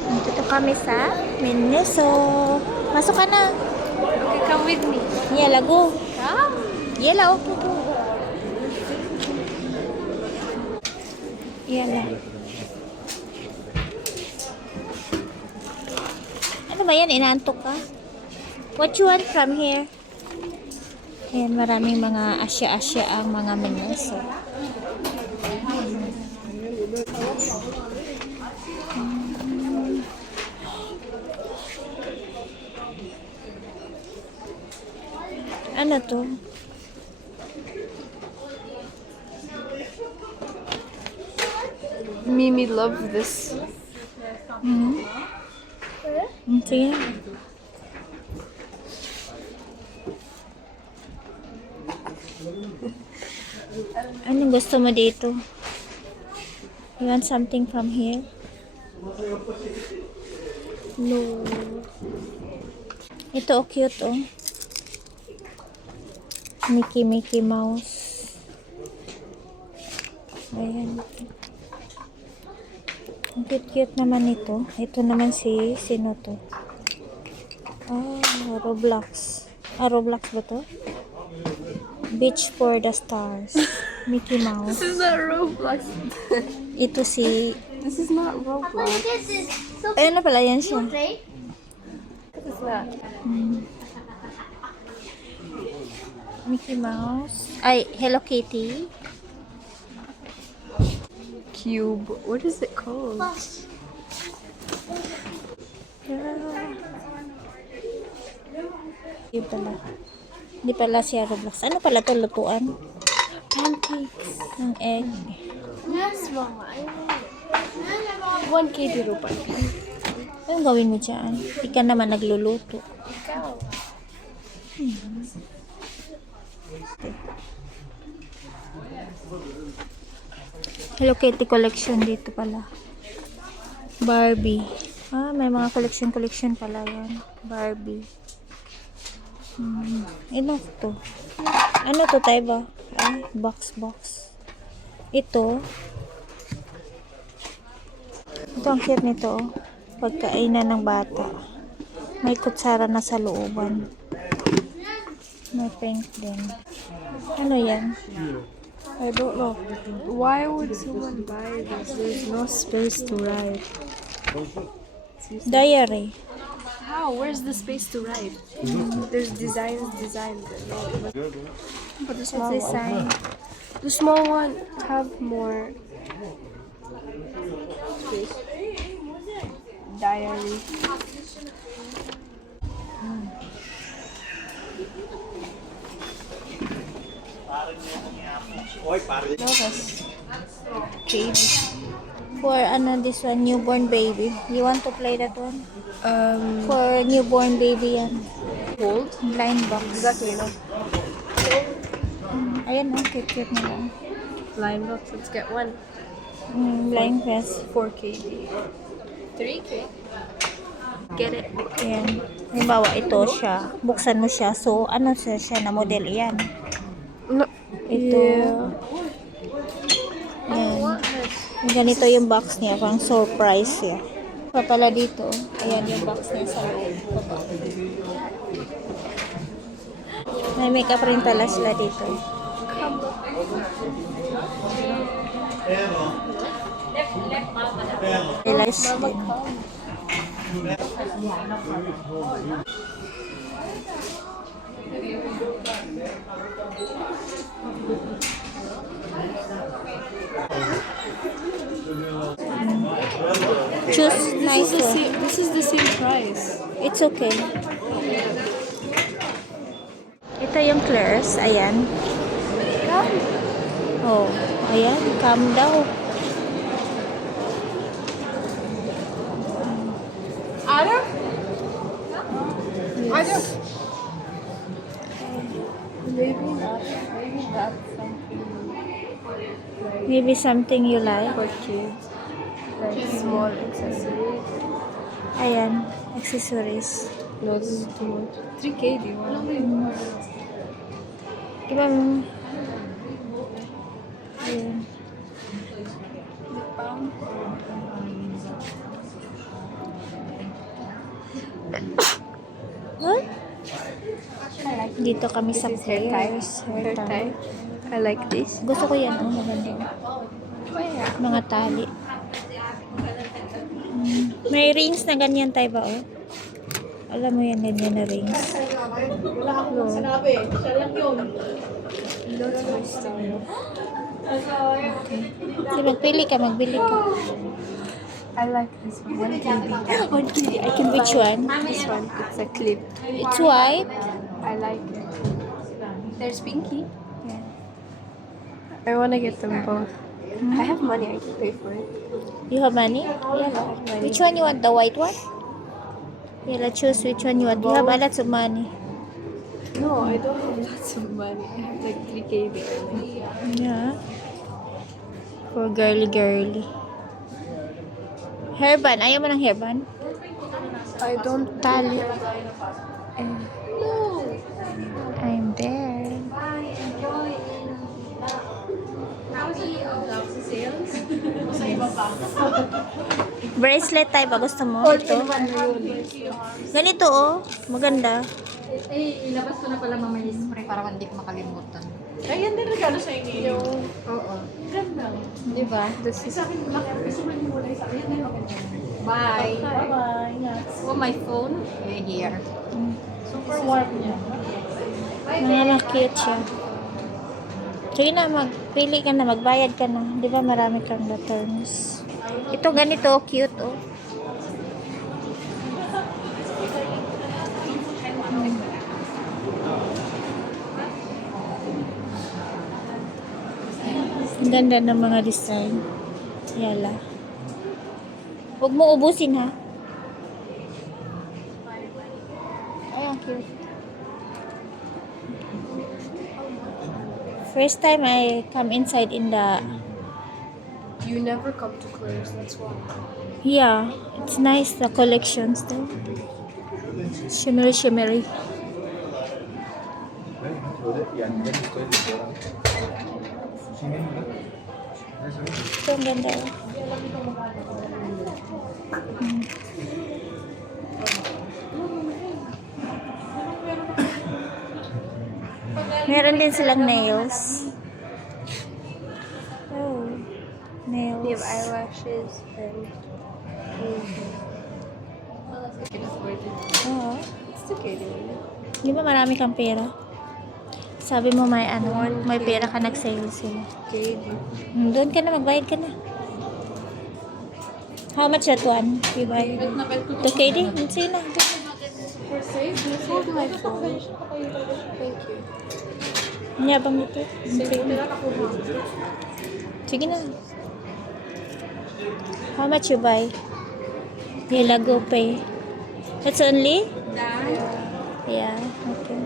Dito kami sa Minneso. Masok ka na. Okay, come with me. Yela, go. Come. Yela, okay, go. Yela. Ano ba yan? Inaantok ka? What you want from here? Ayan, maraming mga Asya-Asya ang mga Minneso. Ano to? Mimi loves this. Sige. Anong gusto mo dito? You want something from here? No. Ito, oh, cute, oh. Mickey Mouse. Ayan. Ang cute naman ito. Ito naman sino to? Roblox. Roblox ba to? Beach for the Stars. Mickey Mouse. This is not Roblox. Ito si... This is not Roblox. Ayun na pala, yan siya. What is that? Mickey Mouse. Ay, Hello Kitty. Cube. What is it called? Yun pala. Hindi pala siya Roblox. Ano pala to lutuan? Pancakes. Ng egg. Yes, Mama. I know. 1 KD rupan. Anong gawin mo dyan? Hindi ka naman nagluluto. Ikaw. Hello Kitty collection dito pala. Barbie. May mga collection pala yan. Barbie. Ano to? Ano to tayo ba? Ay, box. Ito. Ito ang cute nito. Oh. Pagkainan ng bata. May kutsara na sa looban. May pink din. Ano yan? I don't know. Why would someone buy this? There's no space to write. Diary. How? Where's the space to write? There's designs. But the small Design. The small one have more space. Diary. Baby. For this one, newborn baby. You want to play that one? For newborn baby yan. Hold. Blind box. Exactly, no. Ayan, cute nila. Line box. Let's get one. Blind vest. 4KD. 3K. Get it. Ayan. Halimbawa, ito siya. Buksan mo siya. So, ano siya na model? Yan. No. Ito. Yan. Ganito yung box niya. Pang surprise siya. Pa pala dito. Ayan yung box niya sa loob. May makeup rin pala sila dito. Realize din. Choose nice one. This is the same price. It's okay. Ito yung Claire's. Ayan. Come. Oh, ayan. Calm daw. Ada? Yes. Maybe not. Maybe that's something Maybe something you like. for kids. Like small accessories. Ayan. Accessories. No, this is too much. 3K, do you want? Diba mo? Ayan. Huh? Dito kami sa This is hair tie. Claire's Hair tie. I like this. Gusto ko yan. Oh, maganda. Mga tali. May rings na ganyan tayo ba, oh? Alam mo yan, ganyan na rings. No. That's my style. Sige, magpili ka, magbili ka. I like this one. 1 KD. 1 KD. I can which one? This one. It's a clip. It's white. I like it. There's pinky. Yeah. I want to get them both. I have money. I can pay for it. You have money? Yeah. Which one you want? The white one? Yeah, let's choose which one you want. You have lots of money. No, I don't have lots of money. I have like 3 KD. Yeah. For girly. Hairband. Ayaw mo ng hairband? I don't Tali. No. I'm there. Bracelet tayo ba? Gusto mo? Ito? Ganito, oh. Maganda. Ilabas ko na pala mamaya yung spray para hindi ko makalimutan. Ayan din regalo sa inyo. Oo. Ganda. Diba? This is... Bye. Bye-bye. Yes. Oh, my phone? Here. Super warm niya. Mga cute siya. Sige na, magpili ka na, magbayad ka na. Di ba marami kang returns? Ito ganito, cute, oh. Ang ganda ng mga design. Yala. Huwag mo ubusin, ha? Ay, ang cute. First time I come inside in the... You never come to Claire's, that's why. Yeah, it's nice, the collections there. Shimmery. Ito ang ganda, oh. Meron din silang nails. Oh, nails. They have eyelashes and... Oo. It's okay, Di ba marami kang pera? Sabi mo may ano, may pera ka, nag-sale sila. KD. Doon ka na, magbayad ka na. How much that one? You buy? 2 KD? Sige na. Hold my phone. Thank you. Nyabang nito. Sige na. How much you buy? Yela, go pay. That's only? Yeah, okay.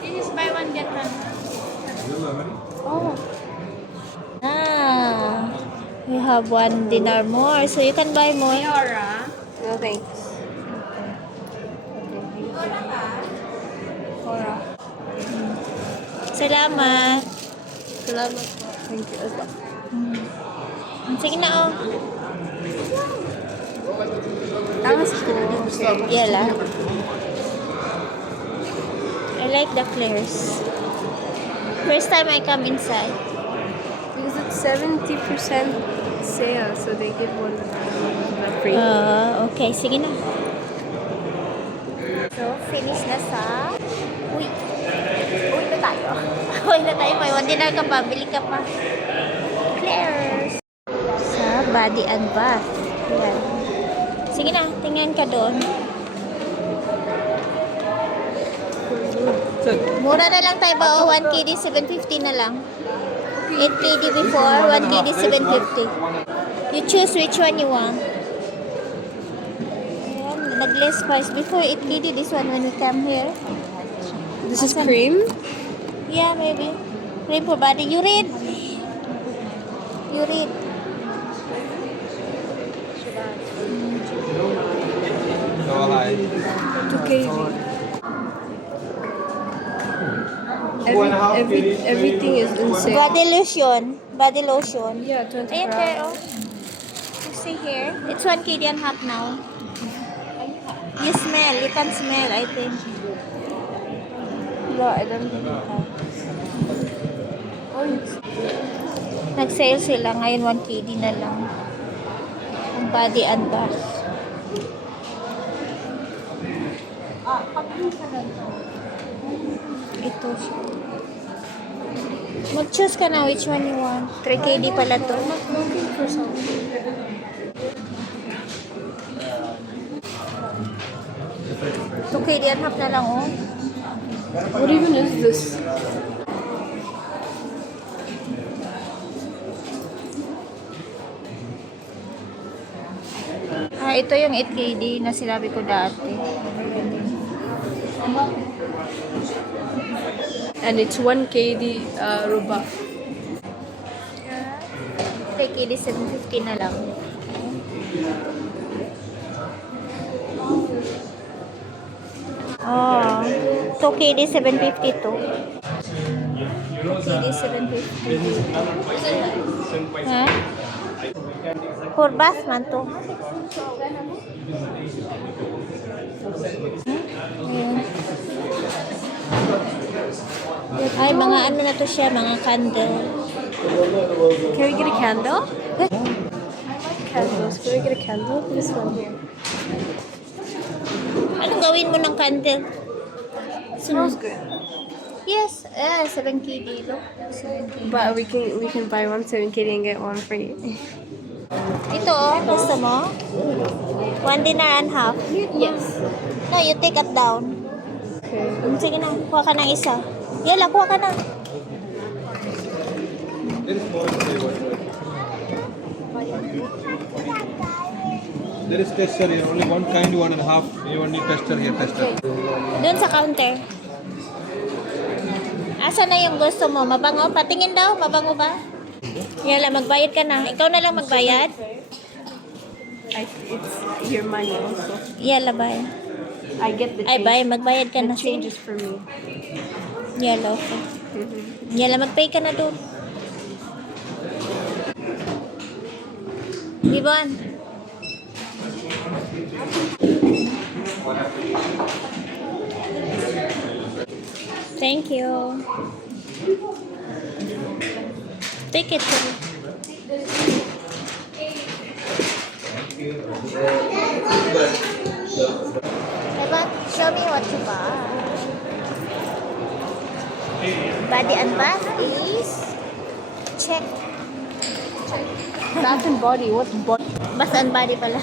This is buy one get one. Oh. Ah, we have 1 dinar more, so you can buy more. No thanks. Salamat. Salamat. Thank you. Sige na, oh. That was cool. Okay. Yela. I like the flares. First time I come inside. Because it's 70% sale, so they give one free. Okay, sige na. So, finish na sa... Uy na tayo. Uwi na tayo. May 1 dinar ka pa. Bili ka pa. Flares. Sa Body and Bath. Yan. Sige na, tingnan ka doon. Mura na lang tayo ba? 1 KD, 750 na lang. 8 KD before, 1 KD, 750. You choose which one you want. Ayan, nag-less price. Before 8 KD, this one when we come here. This is cream? Yeah, maybe. Cream for body. You read. To KD. Everything is insane. Body lotion. Body lotion. Yeah, 20 Ayan per there, hour. oh. You see here? It's 1 kg and half now. You smell. You can smell, I think. No, I don't think it has. Nag-sale sila. Ngayon 1 kg na lang. Ang body and bath. Ito siya. Mag-choose ka na which one you want. 3 kg pala to. Looking for something. 2 kg and half na lang, oh. What even is this? Ito yung 8 kg na sinabi ko dati. And it's 1 kg ruba. 3 kg 750 na lang. Oh, 2 kg 750 to. 2 kg 750. Ha? For bath man to. Ayan. Ay, mga ano na to siya, mga candle. Can we get a candle? Candles. Can we get a candle? This one here. Anong gawin mo ng candle? Smells good. Yes, 7 kg. Look, 7 kg. But we can buy one 7 kg and get one free. Ito, oh, gusto mo? 1 dinar and half. Yes. No, you take it down. Okay. Sige na, kuha ka ng isa. Yala, kuha ka na. There is tester here, only one kind, 1.5. You only tester here, tester. Doon sa counter. Asa na yung gusto mo? Mabango? Patingin daw, mabango ba? Yala, magbayad ka na. Ikaw na lang magbayad. It's your money also. Yala, bay. I get the Ay, bay, magbayad ka The na. change is for me. Yala, okay. Yala, magpay ka na doon. Ibon. Thank you. Take it. Diba? Show me what you bought. Body and bath is check. Bath and body. What's body? Bath and body pala.